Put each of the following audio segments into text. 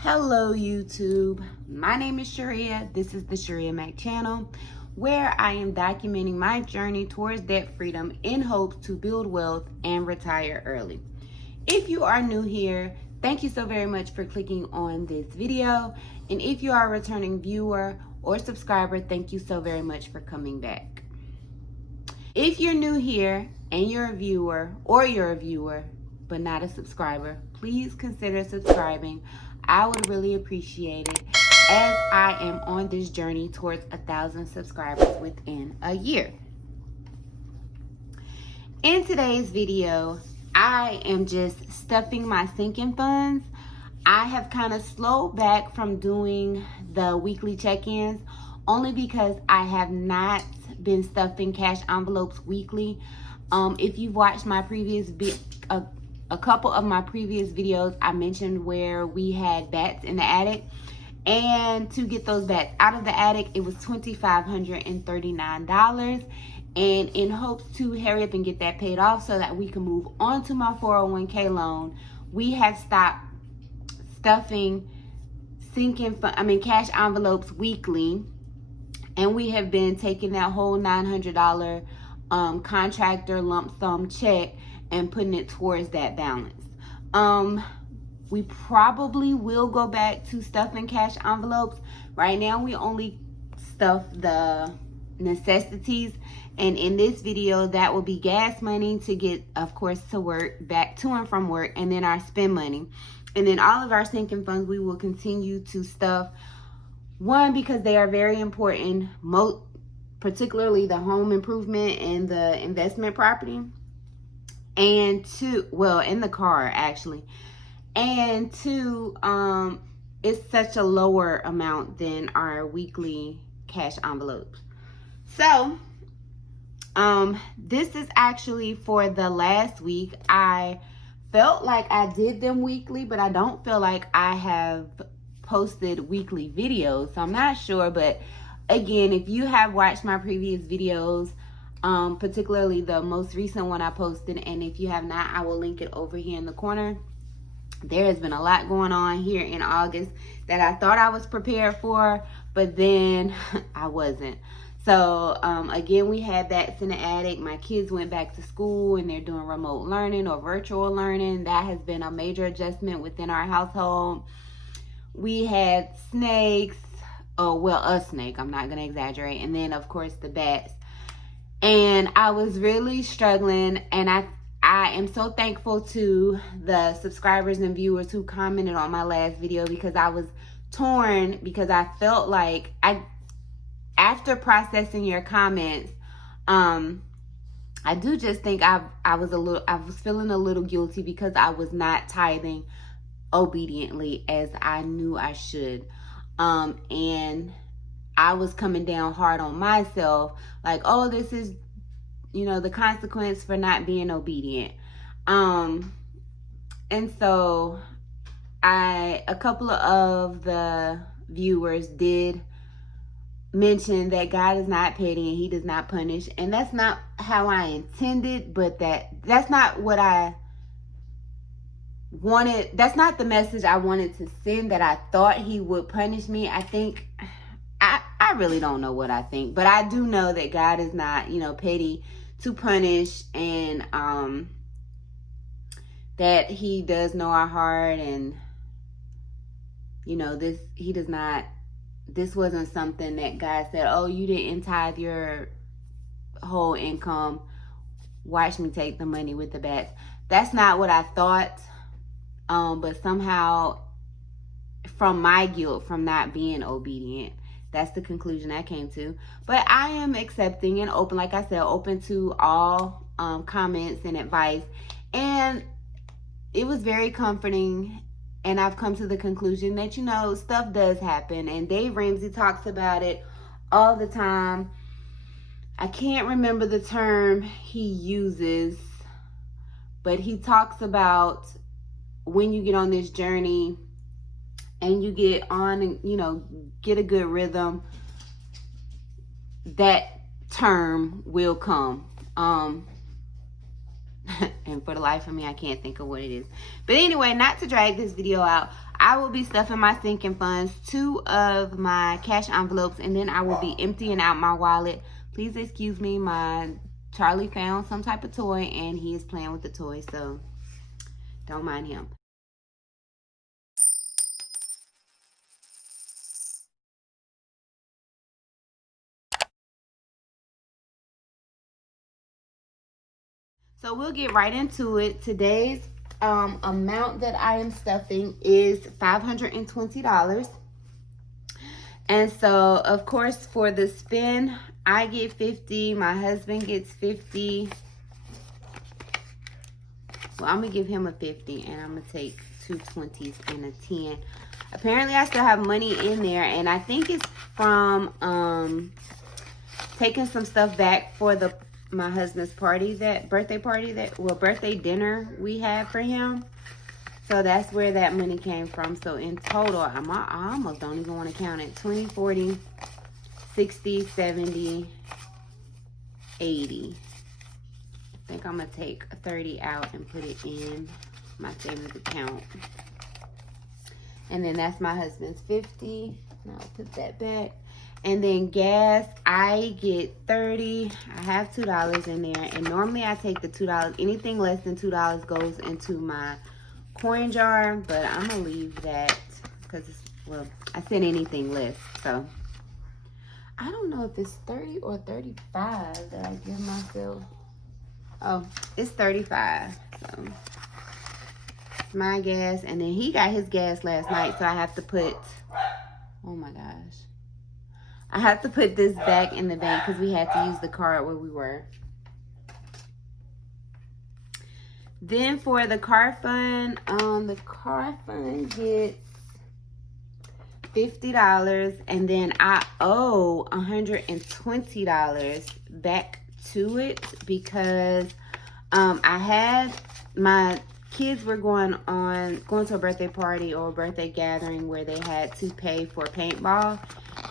Hello YouTube, my name is Shirria. This is the Shirria Mac channel where I am documenting my journey towards debt freedom in hopes to build wealth and retire early. If you are new here, thank you so very much for clicking on this video. And if you are a returning viewer or subscriber, thank you so very much for coming back. If you're new here and you're a viewer but not a subscriber, please consider subscribing. I would really appreciate it as I am on this journey towards 1,000 subscribers within a year. In today's video, I am just stuffing my sinking funds. I have kind of slowed back from doing the weekly check-ins only because I have not been stuffing cash envelopes weekly. If you've watched my previous a couple of my previous videos, I mentioned where we had bats in the attic, and to get those bats out of the attic, it was $2,539. And in hopes to hurry up and get that paid off so that we can move on to my 401k loan, we have stopped stuffing cash envelopes weekly, and we have been taking that whole $900 contractor lump sum check and putting it towards that balance. We probably will go back to stuffing cash envelopes. Right now we only stuff the necessities, and in this video that will be gas money to get, of course, to work, back to and from work, and then our spend money. And then all of our sinking funds we will continue to stuff. One, because they are very important, particularly the home improvement and the investment property. And two, well, in the car actually. And two, it's such a lower amount than our weekly cash envelopes. So, this is actually for the last week. I felt like I did them weekly, but I don't feel like I have posted weekly videos. So I'm not sure, but again, if you have watched my previous videos, particularly the most recent one I posted, and if you have not, I will link it over here in the corner. There has been a lot going on here in August that I thought I was prepared for, but then I wasn't. So again, we had bats in the attic. My kids went back to school and they're doing remote learning or virtual learning. That has been a major adjustment within our household. We had snakes, a snake, I'm not gonna exaggerate, and then of course the bats. And I was really struggling, and I am so thankful to the subscribers and viewers who commented on my last video, because I was torn, because I felt like after processing your comments, I do just think I was feeling a little guilty because I was not tithing obediently as I knew I should. And I was coming down hard on myself, like, oh, this is, the consequence for not being obedient. And so a couple of the viewers did mention that God is not petty and he does not punish. And that's not how I intended, but that's not what I wanted. That's not the message I wanted to send, that I thought he would punish me. I really don't know what I think, but I do know that God is not, petty to punish, and that he does know our heart, and this wasn't something that God said, oh, you didn't tithe your whole income, watch me take the money with the bats. That's not what I thought, but somehow from my guilt from not being obedient, that's the conclusion I came to. But I am accepting and open, like I said, open to all comments and advice. And it was very comforting. And I've come to the conclusion that, stuff does happen. And Dave Ramsey talks about it all the time. I can't remember the term he uses, but he talks about when you get on this journey and you get on and, get a good rhythm, that term will come. And for the life of me, I can't think of what it is. But anyway, not to drag this video out, I will be stuffing my sinking funds, 2 of my cash envelopes, and then I will be emptying out my wallet. Please excuse me, my Charlie found some type of toy and he is playing with the toy, so don't mind him. So we'll get right into it. Today's amount that I am stuffing is $520. And so, of course, for the spin, I get 50. My husband gets 50. Well, I'm going to give him a 50, and I'm going to take 2 20s and a 10. Apparently, I still have money in there, and I think it's from taking some stuff back for my husband's birthday dinner we had for him. So that's where that money came from. So in total, I almost don't even want to count it. 20, 40, 60, 70, 80. I think I'm going to take 30 out and put it in my savings account. And then that's my husband's 50. Now I'll put that back. And then gas, I get 30. I have $2 in there. And normally I take the $2. Anything less than $2 goes into my coin jar. But I'm going to leave that because, well, I said anything less. So I don't know if it's 30 or 35 that I give myself. Oh, it's 35. So my gas. And then he got his gas last night. So I have to put, oh my gosh. I have to put this back in the bank because we had to use the card where we were. Then for the car fund gets $50, and then I owe $120 back to it because I had my kids were going to a birthday party or a birthday gathering where they had to pay for paintball.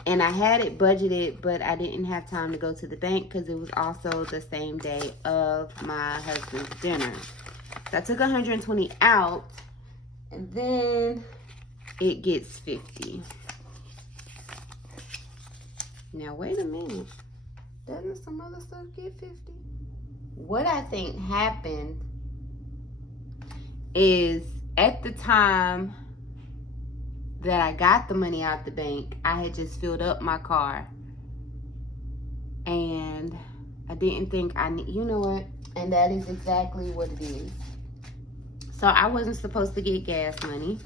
And I had it budgeted, but I didn't have time to go to the bank because it was also the same day of my husband's dinner. So I took 120 out, and then it gets 50. Now, wait a minute. Doesn't some other stuff get 50? What I think happened is at the time that I got the money out the bank, I had just filled up my car. And I didn't think you know what? And that is exactly what it is. So I wasn't supposed to get gas money.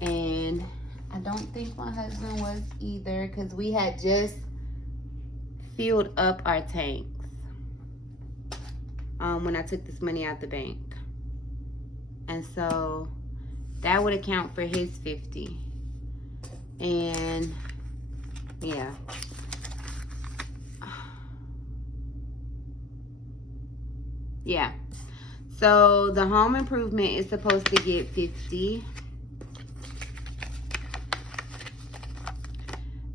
And I don't think my husband was either because we had just filled up our tanks when I took this money out the bank. And so that would account for his 50. And yeah. Yeah. So the home improvement is supposed to get 50.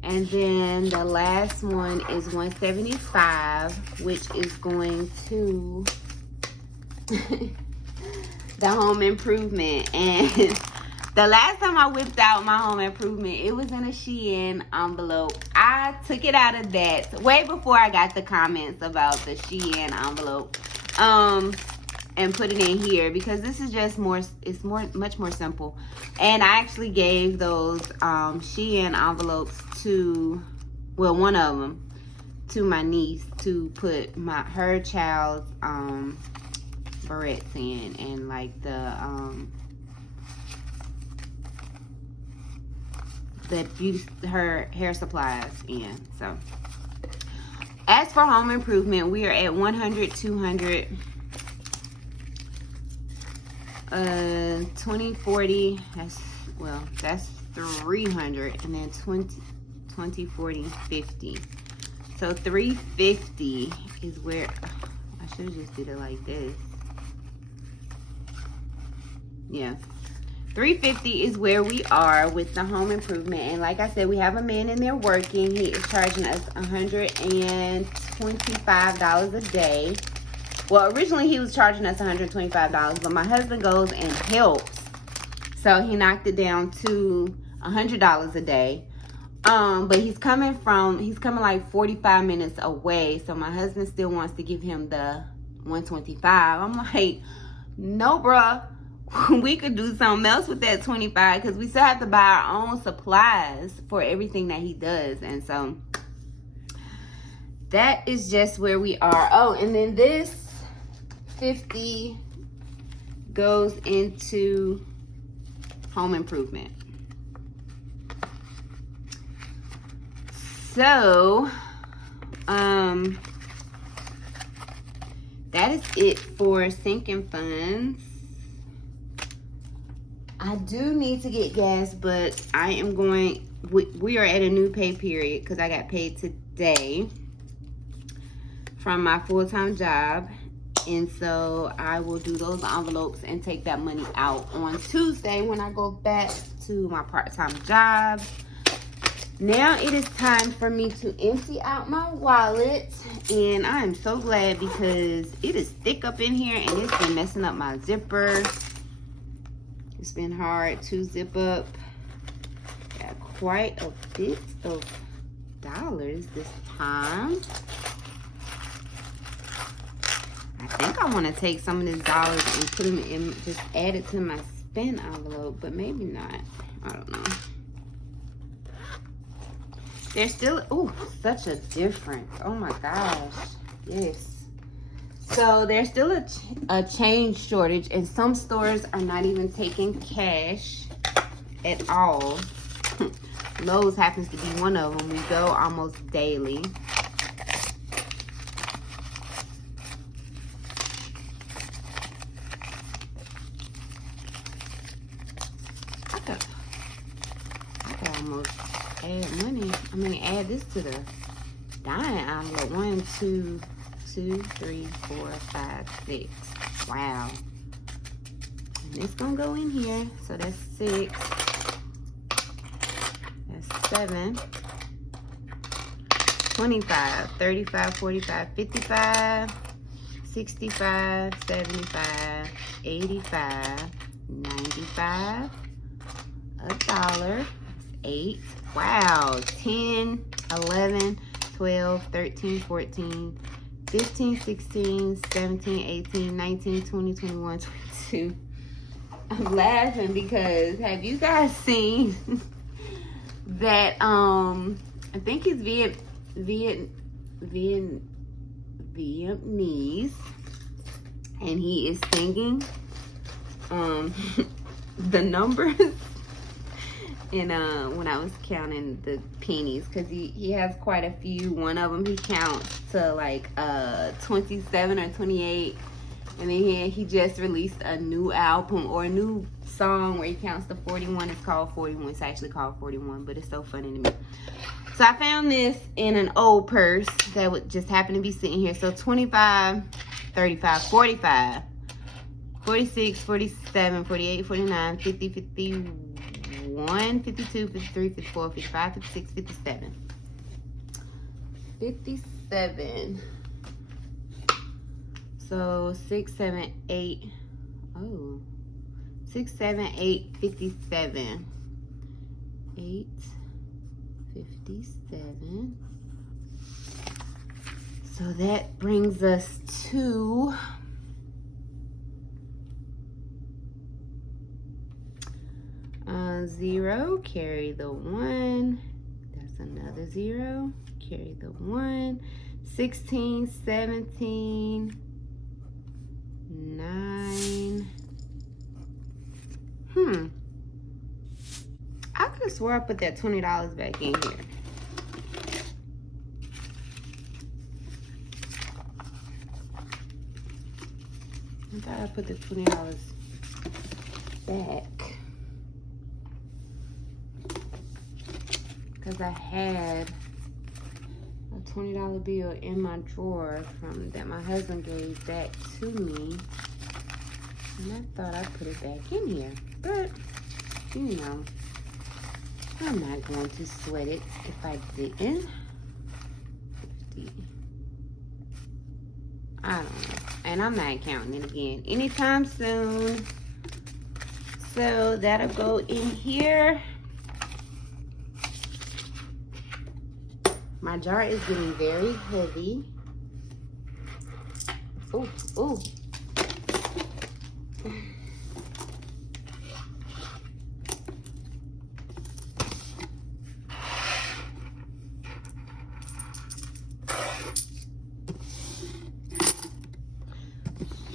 And then the last one is 175, which is going to the home improvement. And the last time I whipped out my home improvement, it was in a Shein envelope. I took it out of that way before I got the comments about the Shein envelope, and put it in here because this is just much more simple. And I actually gave those Shein envelopes to, well, one of them to my niece to put her child's barrettes in, and like her hair supplies in. So as for home improvement, we are at 100, 200, 20, 40, that's 300, and then 20, 40, 50. So 350 is where, I should have just did it like this. Yeah. 350 is where we are with the home improvement. And like I said, we have a man in there working. He is charging us $120. $125 a day. Well, originally he was charging us $125, but my husband goes and helps. So he knocked it down to $100 a day. But he's coming like 45 minutes away. So my husband still wants to give him the $125. I'm like, no, bruh. We could do something else with that $25 because we still have to buy our own supplies for everything that he does. And so that is just where we are. Oh, and then this $50 goes into home improvement. So, that is it for sinking funds. I do need to get gas, but I am going, we are at a new pay period because I got paid today from my full-time job. And so I will do those envelopes and take that money out on Tuesday when I go back to my part-time job. Now it is time for me to empty out my wallet. And I am so glad because it is thick up in here and it's been messing up my zipper. It's been hard to zip up. Got quite a bit of dollars this time. I think I want to take some of these dollars and put them in, just add it to my spend envelope, but maybe not. I don't know. There's still, ooh, such a difference. Oh my gosh. Yes. So there's still a change shortage, and some stores are not even taking cash at all. Lowe's happens to be one of them. We go almost daily. I could almost add money. I mean, add this to the dining envelope. 1, 2, 3, 4, 5, 6. Wow. And it's gonna go in here. So that's 6. That's 7. 25, 35, 45, 55, 65, 75, 85, 95, $1, 8. Wow. 10, 11, 12, 13, 14, 15, 16, 17, 18, 19, 20, 21, 22. I'm laughing because have you guys seen that I think it's Vietnamese, and he is singing the numbers. And when I was counting the pennies, because he has quite a few. One of them he counts to like 27 or 28, and then he just released a new album or a new song where he counts to 41. It's called 41. It's actually called 41, but it's so funny to me. So I found this in an old purse that would just happen to be sitting here. So 25, 35, 45, 46, 47, 48, 49, 50, 51, 52, 53, 54, 55, 56, 57. 57. So 6, 7, 8. Oh. 6, 7, 8, 57. 8, 57. So that brings us to 0, carry the 1. That's another 0, carry the 1. 16, 17, 9. I could have swore I put that $20 back in here. I thought I put the $20 back. Because I had a $20 bill in my drawer that my husband gave back to me. And I thought I put it back in here. But, you know, I'm not going to sweat it if I didn't. 50. I don't know. And I'm not counting it again anytime soon. So that'll go in here. My jar is getting very heavy. Ooh, ooh.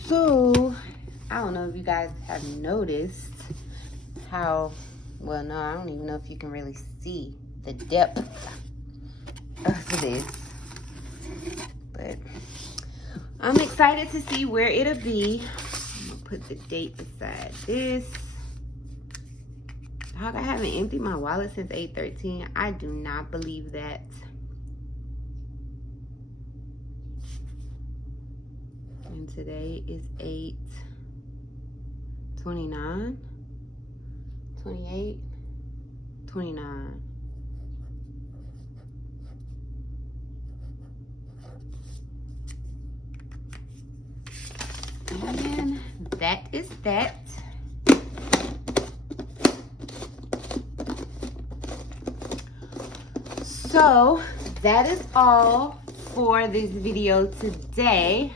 So, I don't know if you guys have noticed how, well, no, I don't even know if you can really see the depth of this. But I'm excited to see where it'll be. I'm gonna put the date beside this. Dog, I haven't emptied my wallet since 8/13. I do not believe that. And today is 8/29, 28, 29. And that is that. So that is all for this video today.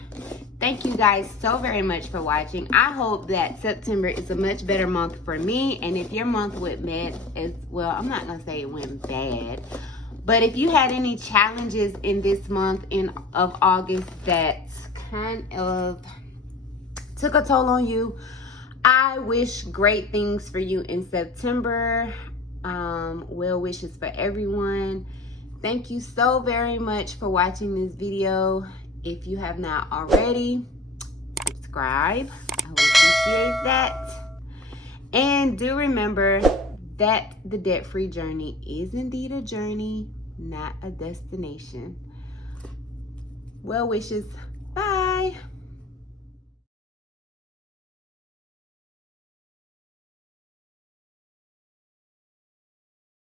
Thank you guys so very much for watching. I hope that September is a much better month for me. And if your month went bad as well, I'm not gonna say it went bad, but if you had any challenges in this month of August that kind of took a toll on you, I wish great things for you in September. Well wishes for everyone. Thank you so very much for watching this video. If you have not already, subscribe. I would appreciate that. And do remember that the debt-free journey is indeed a journey, not a destination. Well wishes. Bye.